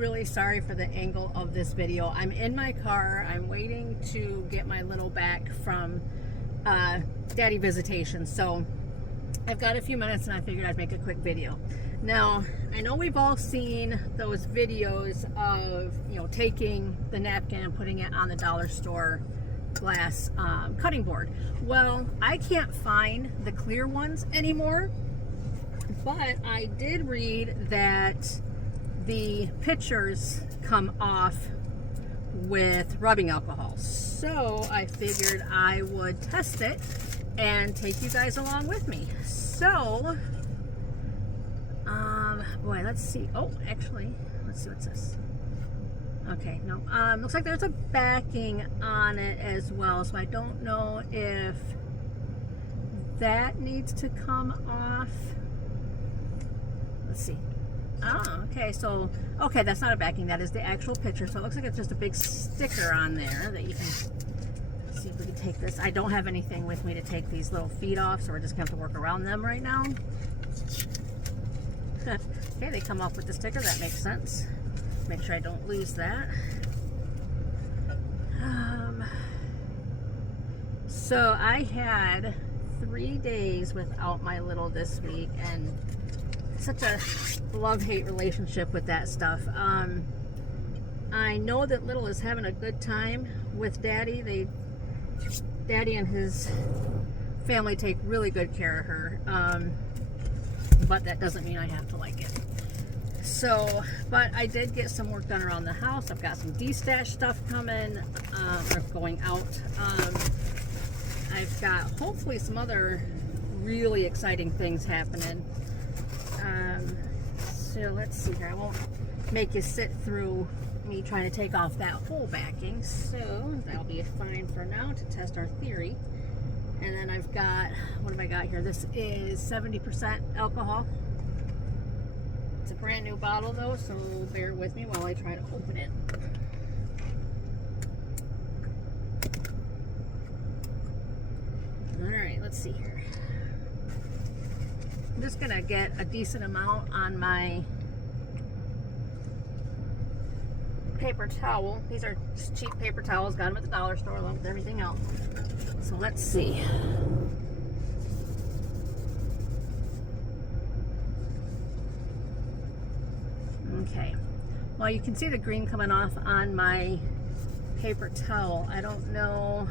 really sorry for the angle of this video. I'm in my car. I'm waiting to get my little back from daddy visitation. So I've got a few minutes and I figured I'd make a quick video. Now, I know we've all seen those videos of, taking the napkin and putting it on the dollar store glass cutting board. Well, I can't find the clear ones anymore, but I did read that the pitchers come off with rubbing alcohol. So I figured I would test it and take you guys along with me. So, boy, let's see. Oh, actually, let's see what's this. Okay, no, looks like there's a backing on it as well, so I don't know if that needs to come off. Let's see. Oh, okay, so, okay, that's not a backing, that is the actual picture, so it looks like it's just a big sticker on there that you can see if we can take this. I don't have anything with me to take these little feet off, so we're just gonna have to work around them right now. Okay, they come off with the sticker, that makes sense. Make sure I don't lose that. So I had 3 days without my little this week, and such a love-hate relationship with that stuff. I know that little is having a good time with daddy. Daddy and his family take really good care of her, but that doesn't mean I have to like it. So, but I did get some work done around the house. I've got some de-stash stuff coming, or going out. I've got hopefully some other really exciting things happening. So let's see here. I won't make you sit through me trying to take off that whole backing. So that'll be fine for now to test our theory. And then I've got, what have I got here? This is 70% alcohol. It's a brand new bottle though, so bear with me while I try to open it. Alright, let's see here. I'm just gonna get a decent amount on my paper towel. These are just cheap paper towels, got them at the dollar store along with everything else. So let's see. Okay, well, you can see the green coming off on my paper towel. I don't know,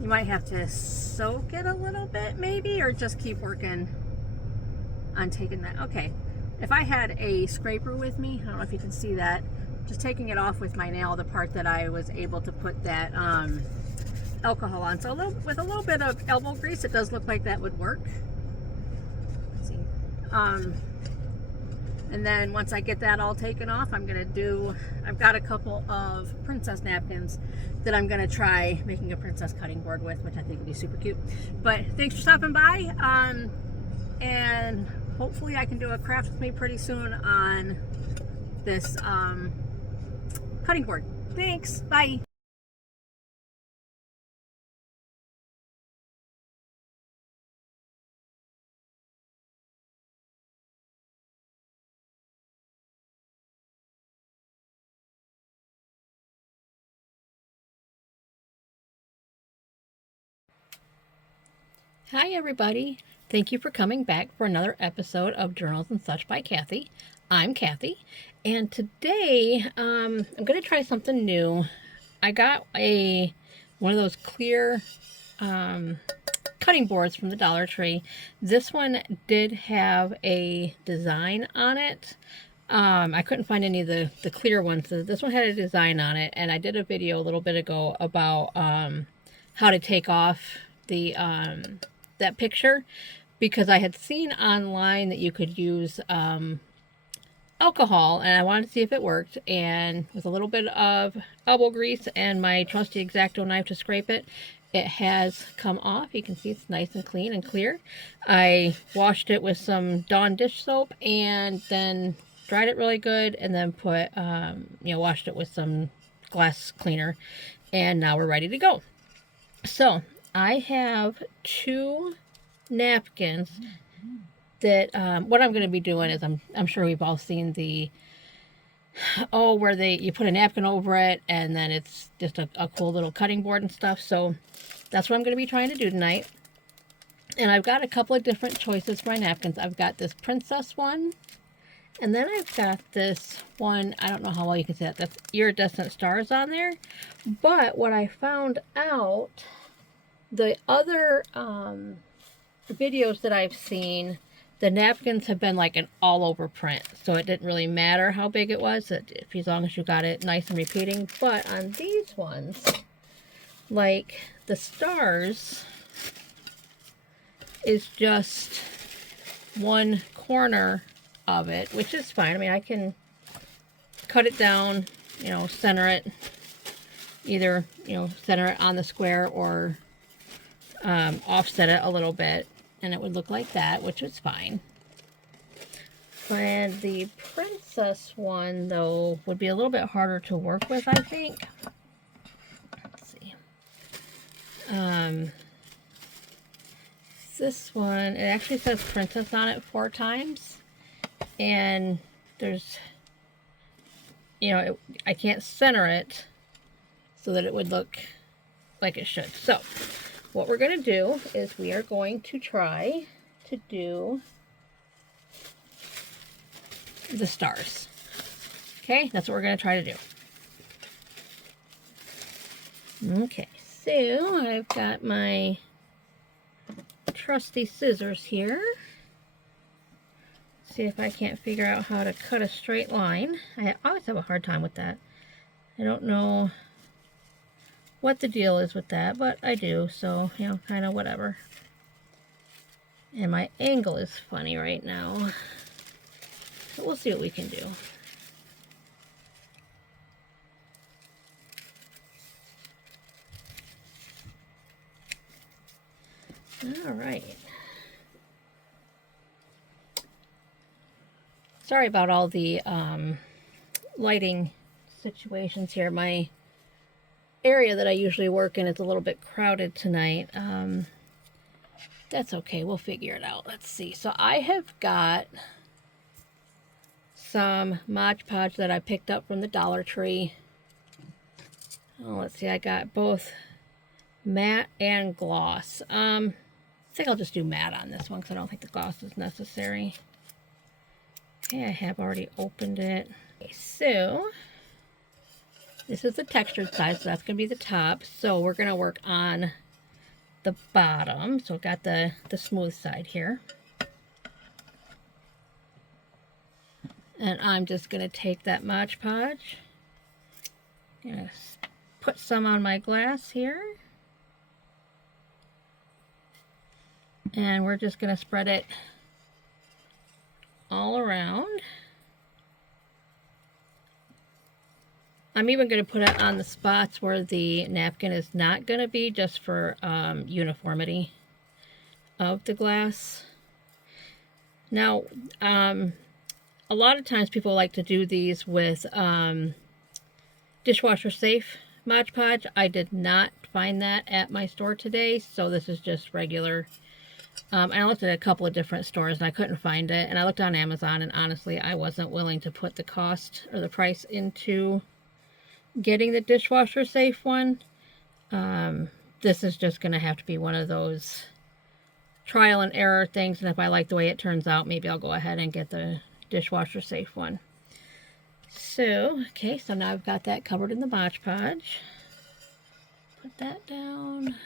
you might have to soak it a little bit maybe, or just keep working on taking that. Okay, if I had a scraper with me, I don't know if you can see that, just taking it off with my nail, the part that I was able to put that alcohol on. So with a little bit of elbow grease, it does look like that would work. Let's see. And then once I get that all taken off, I've got a couple of princess napkins that I'm gonna try making a princess cutting board with, which I think would be super cute. But thanks for stopping by, and hopefully I can do a craft with me pretty soon on this cutting board. Thanks, bye. Hi everybody, thank you for coming back for another episode of Journals and Such by Kathy. I'm Kathy, and today I'm going to try something new. I got one of those clear cutting boards from the Dollar Tree. This one did have a design on it. I couldn't find any of the clear ones. So this one had a design on it, and I did a video a little bit ago about how to take off the that picture, because I had seen online that you could use alcohol, and I wanted to see if it worked, and with a little bit of elbow grease and my trusty X-Acto knife to scrape it, it has come off. You can see it's nice and clean and clear. I washed it with some Dawn dish soap and then dried it really good, and then put washed it with some glass cleaner, and now we're ready to go. So I have 2 napkins that what I'm going to be doing is I'm sure we've all seen the where you put a napkin over it and then it's just a cool little cutting board and stuff. So that's what I'm going to be trying to do tonight. And I've got a couple of different choices for my napkins. I've got this princess one, and then I've got this one, I don't know how well you can see that, that's iridescent stars on there. But what I found out, the other videos that I've seen, the napkins have been like an all over print, so it didn't really matter how big it was, as long as you got it nice and repeating. But on these ones, like the stars is just one corner of it, which is fine. I mean, I can cut it down, you know, center it, either, you know, center it on the square or offset it a little bit, and it would look like that, which is fine. And the princess one, though, would be a little bit harder to work with, I think. Let's see. This one, it actually says princess on it 4 times, and there's, you know, I can't center it so that it would look like it should. So what we're going to do is we are going to try to do the stars. Okay, that's what we're going to try to do. Okay, so I've got my trusty scissors here. See if I can't figure out how to cut a straight line. I always have a hard time with that. I don't know what the deal is with that, but I do, so, you know, kind of whatever. And my angle is funny right now, but we'll see what we can do. All right. Sorry about all the lighting situations here. My area that I usually work in is a little bit crowded tonight. That's okay. We'll figure it out. Let's see. So I have got some Mod Podge that I picked up from the Dollar Tree. Oh, let's see. I got both matte and gloss. I think I'll just do matte on this one because I don't think the gloss is necessary. Okay, I have already opened it. Okay, so this is the textured side, so that's going to be the top. So we're going to work on the bottom. So I've got the smooth side here. And I'm just going to take that Mod Podge. I'm going to put some on my glass here. And we're just going to spread it all around. I'm even going to put it on the spots where the napkin is not going to be, just for uniformity of the glass. Now, a lot of times people like to do these with dishwasher safe Mod Podge. I did not find that at my store today, so this is just regular. I looked at a couple of different stores and I couldn't find it, and I looked on Amazon, and honestly I wasn't willing to put the cost or the price into getting the dishwasher safe one. This is just going to have to be one of those trial and error things, and if I like the way it turns out, maybe I'll go ahead and get the dishwasher safe one. So, okay, so now I've got that covered in the Mod Podge. Put that down.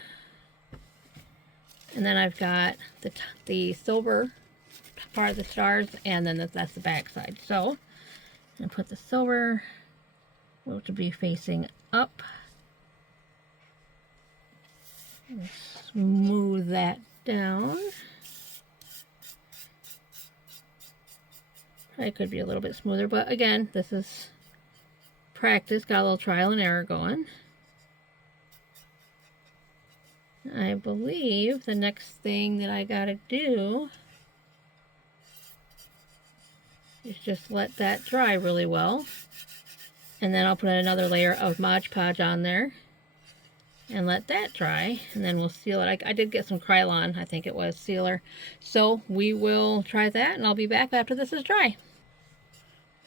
And then I've got the silver part of the stars, and then that's the back side. So I'm going to put the silver, which will be facing up. And smooth that down. Probably could be a little bit smoother, but again, this is practice. Got a little trial and error going. I believe the next thing that I gotta do is just let that dry really well, and then I'll put another layer of Mod Podge on there, and let that dry, and then we'll seal it. I did get some Krylon, I think it was, sealer. So we will try that, and I'll be back after this is dry.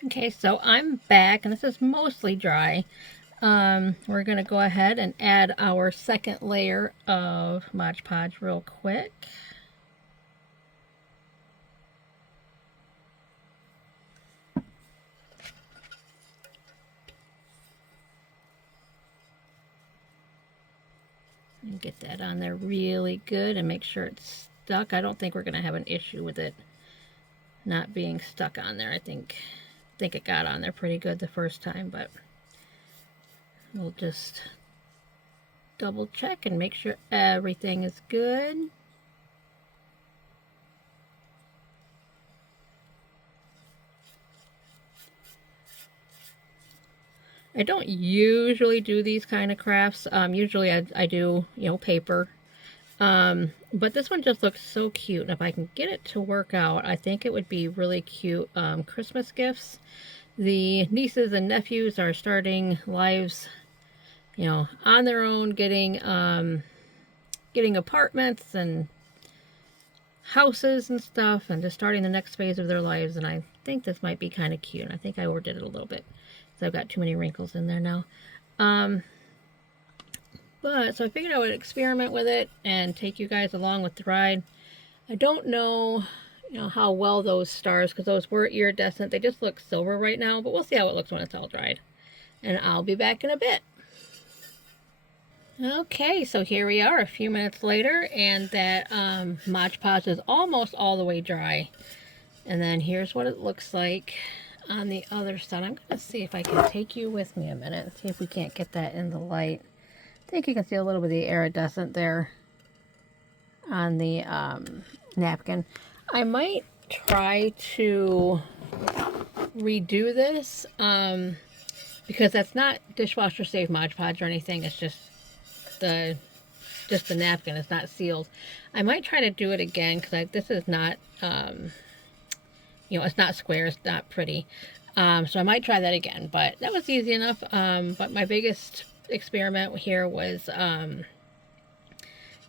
Okay, so I'm back, and this is mostly dry. We're going to go ahead and add our second layer of Mod Podge real quick. And get that on there really good and make sure it's stuck. I don't think we're going to have an issue with it not being stuck on there. I think it got on there pretty good the first time, but we'll just double check and make sure everything is good. I don't usually do these kind of crafts. Usually I do, paper. But this one just looks so cute. And if I can get it to work out, I think it would be really cute Christmas gifts. The nieces and nephews are starting lives, on their own, getting apartments and houses and stuff, and just starting the next phase of their lives. And I think this might be kind of cute. And I think I overdid it a little bit. So I've got too many wrinkles in there now. But so I figured I would experiment with it and take you guys along with the ride. I don't know, how well those stars, because those were iridescent. They just look silver right now, but we'll see how it looks when it's all dried. And I'll be back in a bit. Okay, so here we are a few minutes later, and that Mod Podge is almost all the way dry. And then here's what it looks like on the other side. I'm going to see if I can take you with me a minute, see if we can't get that in the light. I think you can see a little bit of the iridescent there on the napkin. I might try to redo this because that's not dishwasher safe Mod Podge or anything. It's just the napkin. It's not sealed. I might try to do it again because this is not it's not square, it's not pretty. So I might try that again, but that was easy enough. But my biggest experiment here was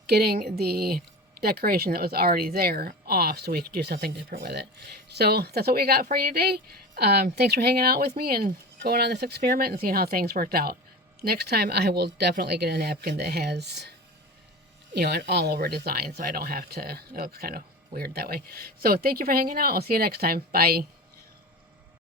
getting the decoration that was already there off so we could do something different with it. So that's what we got for you today. Thanks for hanging out with me and going on this experiment and seeing how things worked out. Next time I will definitely get a napkin that has, an all over design so I don't have to, it looks kind of weird that way. So thank you for hanging out. I'll see you next time. Bye.